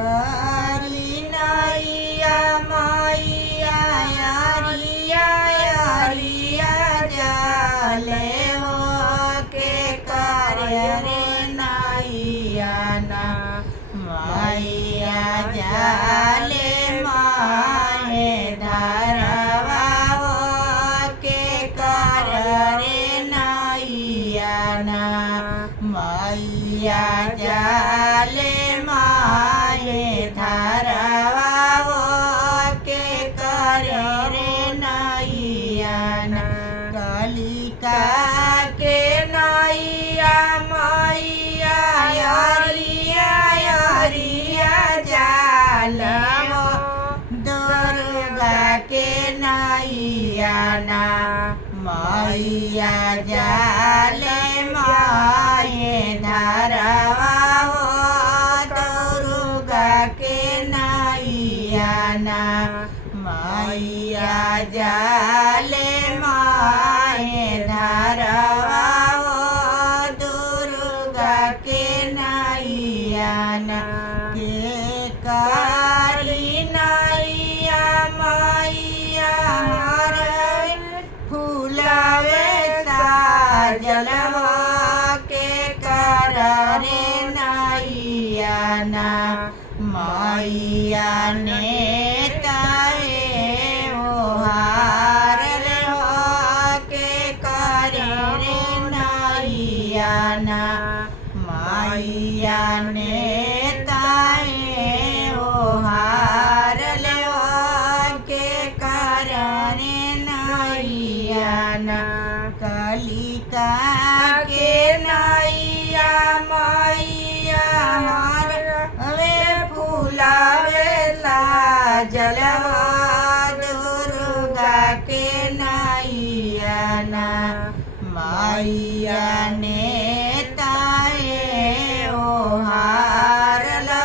करी नैया मैया यारिया यारिया जाले हो के कार्य रे नैया ना मैया जाले माहे धरवा हो के कार्य रे नैया ना मैया जाले माहे धरवा हो के कार्य रे नैया ना कलिका के नैया मैया यारिया यारिया जाल हो दुर्गा के नैया ना मैया जाले माहे धरवा हो दुर्गा के नैया ना मैया जाले माहे धरवा हो दुर्गा के नैया ना के करी नैया मैया हरे फूलावे साजल हो के कर रे नैया ना मैया ने ताए हार हो के कर रे नैया ना मैया ने ताए हार हो के कर रे नैया ना कलिका के नैया मैया हरे फूलावे साजल हो दुर्गा के नैया ना मैया ने ताए हार लो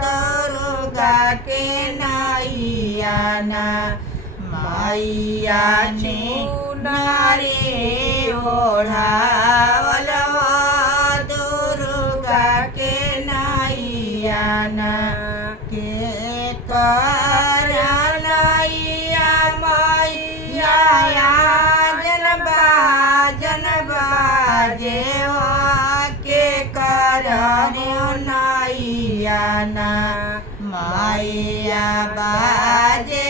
दुर्गा के नैया ना मैया ने नारे ओढ़ावल दुर्गा के नैया ना के कर नैया मैया जन बाजे हो के कर नैया ना मैया बाजे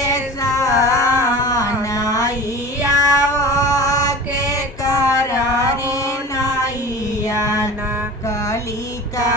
नैया हो के कर नैया ना कलिका